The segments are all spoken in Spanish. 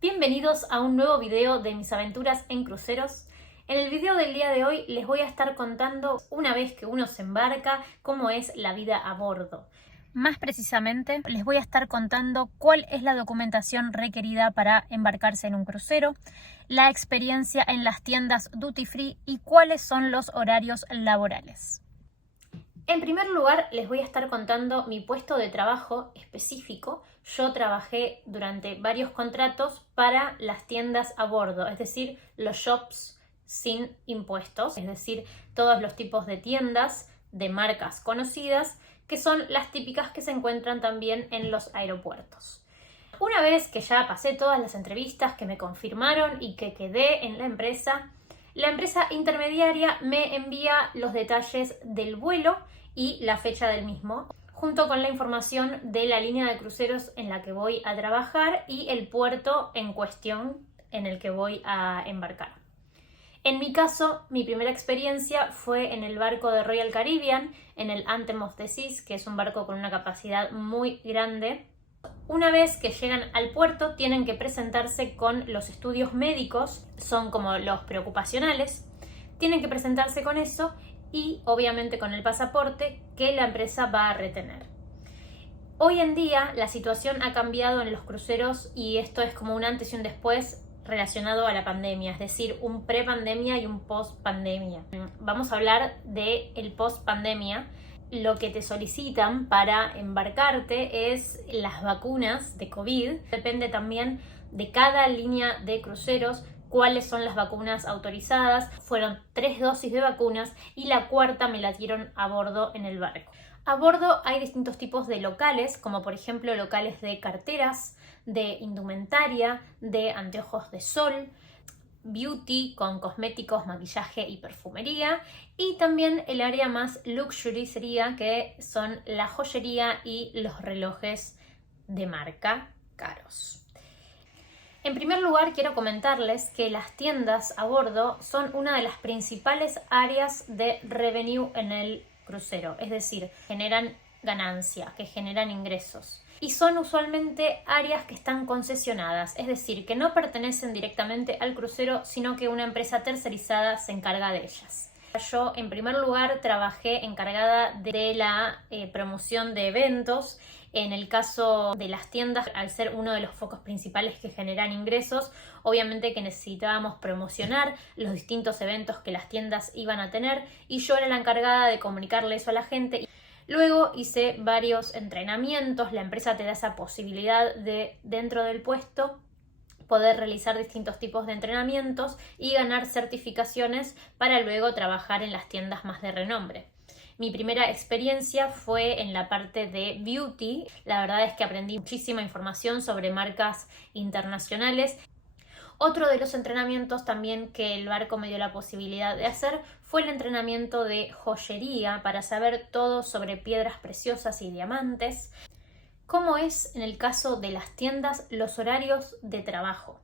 Bienvenidos a un nuevo video de mis aventuras en cruceros. En el video del día de hoy les voy a estar contando, una vez que uno se embarca, cómo es la vida a bordo. Más precisamente, les voy a estar contando cuál es la documentación requerida para embarcarse en un crucero, la experiencia en las tiendas duty free y cuáles son los horarios laborales. En primer lugar, les voy a estar contando mi puesto de trabajo específico. Yo trabajé durante varios contratos para las tiendas a bordo, es decir, los shops sin impuestos, es decir, todos los tipos de tiendas de marcas conocidas, que son las típicas que se encuentran también en los aeropuertos. Una vez que ya pasé todas las entrevistas, que me confirmaron y que quedé en la empresa intermediaria me envía los detalles del vuelo y la fecha del mismo, junto con la información de la línea de cruceros en la que voy a trabajar y el puerto en cuestión en el que voy a embarcar. En mi caso, mi primera experiencia fue en el barco de Royal Caribbean, en el Anthem of the Seas, que es un barco con una capacidad muy grande. Una vez que llegan al puerto, tienen que presentarse con los estudios médicos, son como los preocupacionales, tienen que presentarse con eso y obviamente con el pasaporte que la empresa va a retener. Hoy en día la situación ha cambiado en los cruceros y esto es como un antes y un después relacionado a la pandemia, es decir, un pre-pandemia y un post-pandemia. Vamos a hablar del post-pandemia. Lo que te solicitan para embarcarte es las vacunas de COVID. Depende también de cada línea de cruceros cuáles son las vacunas autorizadas. Fueron 3 dosis de vacunas y la cuarta me la dieron a bordo en el barco. A bordo hay distintos tipos de locales, como por ejemplo locales de carteras, de indumentaria, de anteojos de sol, beauty con cosméticos, maquillaje y perfumería, y también el área más luxury sería que son la joyería y los relojes de marca caros. En primer lugar, quiero comentarles que las tiendas a bordo son una de las principales áreas de revenue en el crucero, es decir, generan ganancia, que generan ingresos. Y son usualmente áreas que están concesionadas, es decir, que no pertenecen directamente al crucero, sino que una empresa tercerizada se encarga de ellas. Yo, en primer lugar, trabajé encargada de la promoción de eventos. En el caso de las tiendas, al ser uno de los focos principales que generan ingresos, obviamente que necesitábamos promocionar los distintos eventos que las tiendas iban a tener y yo era la encargada de comunicarle eso a la gente. Luego hice varios entrenamientos, la empresa te da esa posibilidad de, dentro del puesto, poder realizar distintos tipos de entrenamientos y ganar certificaciones para luego trabajar en las tiendas más de renombre. Mi primera experiencia fue en la parte de beauty. La verdad es que aprendí muchísima información sobre marcas internacionales. Otro de los entrenamientos también que el barco me dio la posibilidad de hacer fue el entrenamiento de joyería para saber todo sobre piedras preciosas y diamantes. ¿Cómo es en el caso de las tiendas los horarios de trabajo?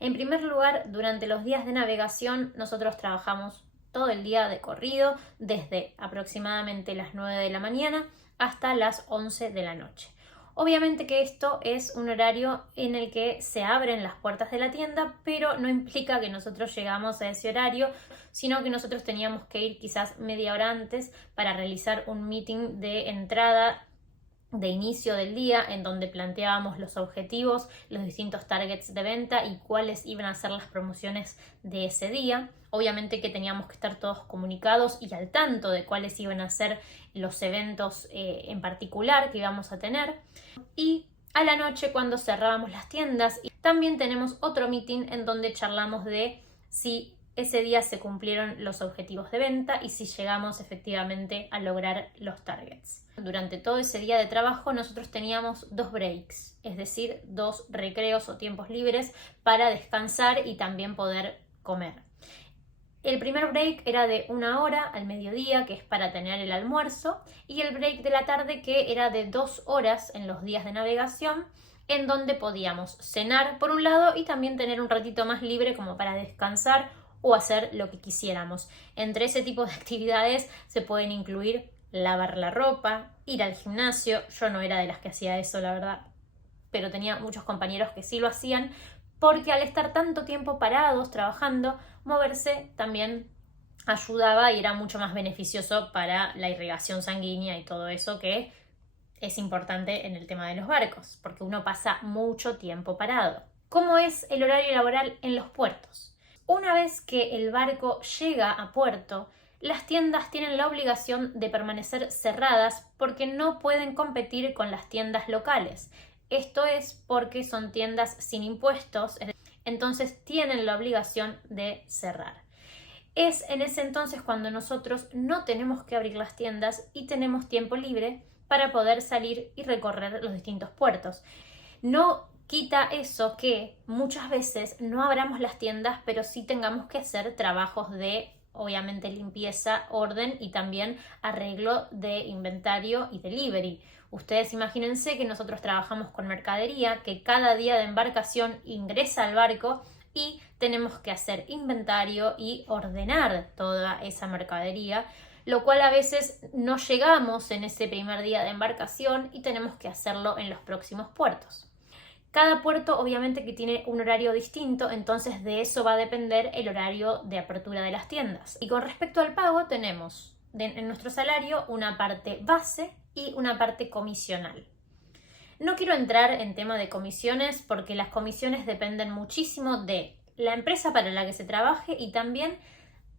En primer lugar, durante los días de navegación nosotros trabajamos todo el día de corrido, desde aproximadamente las 9 de la mañana hasta las 11 de la noche. Obviamente que esto es un horario en el que se abren las puertas de la tienda, pero no implica que nosotros llegamos a ese horario, sino que nosotros teníamos que ir quizás media hora antes para realizar un meeting de entrada de inicio del día en donde planteábamos los objetivos, los distintos targets de venta y cuáles iban a ser las promociones de ese día. Obviamente que teníamos que estar todos comunicados y al tanto de cuáles iban a ser los eventos en particular que íbamos a tener. Y a la noche, cuando cerrábamos las tiendas, también tenemos otro meeting en donde charlamos de si ese día se cumplieron los objetivos de venta y si llegamos efectivamente a lograr los targets. Durante todo ese día de trabajo nosotros teníamos 2 breaks, es decir, 2 recreos o tiempos libres para descansar y también poder comer. El primer break era de 1 hora al mediodía, que es para tener el almuerzo, y el break de la tarde, que era de 2 horas en los días de navegación, en donde podíamos cenar por un lado y también tener un ratito más libre como para descansar o hacer lo que quisiéramos. Entre ese tipo de actividades se pueden incluir lavar la ropa, ir al gimnasio. Yo no era de las que hacía eso, la verdad, pero tenía muchos compañeros que sí lo hacían, porque al estar tanto tiempo parados trabajando, moverse también ayudaba y era mucho más beneficioso para la irrigación sanguínea y todo eso que es importante en el tema de los barcos, porque uno pasa mucho tiempo parado. ¿Cómo es el horario laboral en los puertos? Una vez que el barco llega a puerto, las tiendas tienen la obligación de permanecer cerradas porque no pueden competir con las tiendas locales. Esto es porque son tiendas sin impuestos, entonces tienen la obligación de cerrar. Es en ese entonces cuando nosotros no tenemos que abrir las tiendas y tenemos tiempo libre para poder salir y recorrer los distintos puertos. No quita eso que muchas veces no abramos las tiendas, pero sí tengamos que hacer trabajos de, obviamente, limpieza, orden y también arreglo de inventario y delivery. Ustedes imagínense que nosotros trabajamos con mercadería que cada día de embarcación ingresa al barco y tenemos que hacer inventario y ordenar toda esa mercadería, lo cual a veces no llegamos en ese primer día de embarcación y tenemos que hacerlo en los próximos puertos. Cada puerto obviamente que tiene un horario distinto, entonces de eso va a depender el horario de apertura de las tiendas. Y con respecto al pago tenemos en nuestro salario una parte base y una parte comisional. No quiero entrar en tema de comisiones porque las comisiones dependen muchísimo de la empresa para la que se trabaje y también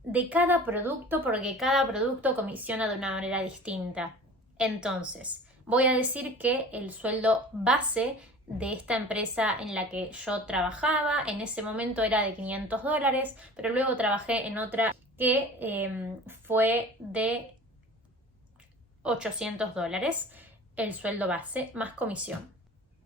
de cada producto, porque cada producto comisiona de una manera distinta. Entonces, voy a decir que el sueldo base de esta empresa en la que yo trabajaba en ese momento era de $500, pero luego trabajé en otra que fue de $800, el sueldo base más comisión.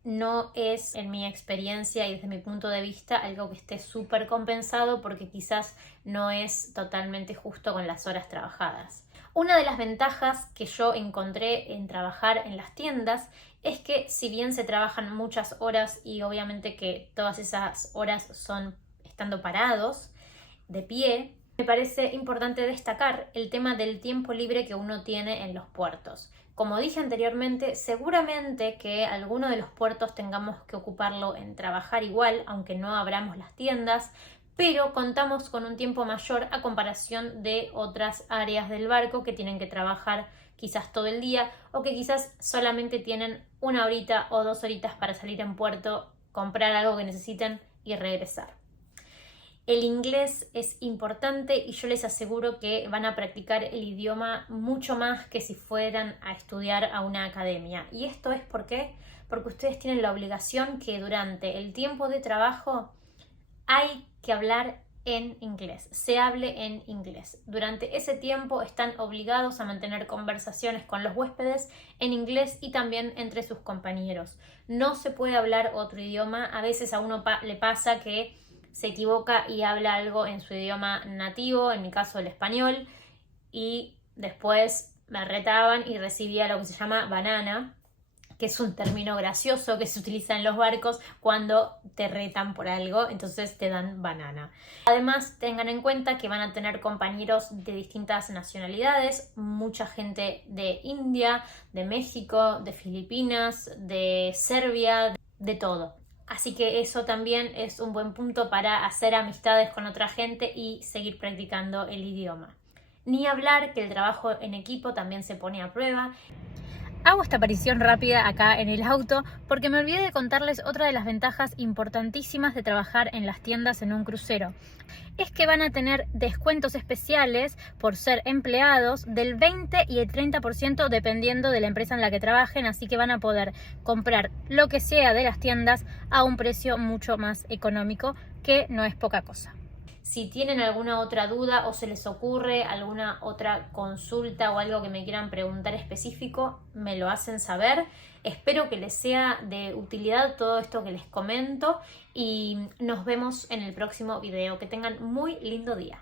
No es, en mi experiencia y desde mi punto de vista, algo que esté súper compensado porque quizás no es totalmente justo con las horas trabajadas. Una de las ventajas que yo encontré en trabajar en las tiendas es que si bien se trabajan muchas horas y obviamente que todas esas horas son estando parados, de pie, me parece importante destacar el tema del tiempo libre que uno tiene en los puertos. Como dije anteriormente, seguramente que alguno de los puertos tengamos que ocuparlo en trabajar igual, aunque no abramos las tiendas, pero contamos con un tiempo mayor a comparación de otras áreas del barco que tienen que trabajar quizás todo el día o que quizás solamente tienen 1 horita o 2 horitas para salir en puerto, comprar algo que necesiten y regresar. El inglés es importante y yo les aseguro que van a practicar el idioma mucho más que si fueran a estudiar a una academia. ¿Y esto es por qué? Porque ustedes tienen la obligación que durante el tiempo de trabajo hay que hablar en inglés, se hable en inglés. Durante ese tiempo están obligados a mantener conversaciones con los huéspedes en inglés y también entre sus compañeros. No se puede hablar otro idioma. A veces a uno le pasa que se equivoca y habla algo en su idioma nativo, en mi caso el español, y después me retaban y recibía lo que se llama banana, que es un término gracioso que se utiliza en los barcos cuando te retan por algo, entonces te dan banana. Además, tengan en cuenta que van a tener compañeros de distintas nacionalidades, mucha gente de India, de México, de Filipinas, de Serbia, de todo. Así que eso también es un buen punto para hacer amistades con otra gente y seguir practicando el idioma. Ni hablar que el trabajo en equipo también se pone a prueba. Hago esta aparición rápida acá en el auto porque me olvidé de contarles otra de las ventajas importantísimas de trabajar en las tiendas en un crucero. Es que van a tener descuentos especiales por ser empleados del 20 y el 30% dependiendo de la empresa en la que trabajen, así que van a poder comprar lo que sea de las tiendas a un precio mucho más económico, que no es poca cosa. Si tienen alguna otra duda o se les ocurre alguna otra consulta o algo que me quieran preguntar específico, me lo hacen saber. Espero que les sea de utilidad todo esto que les comento y nos vemos en el próximo video. Que tengan muy lindo día.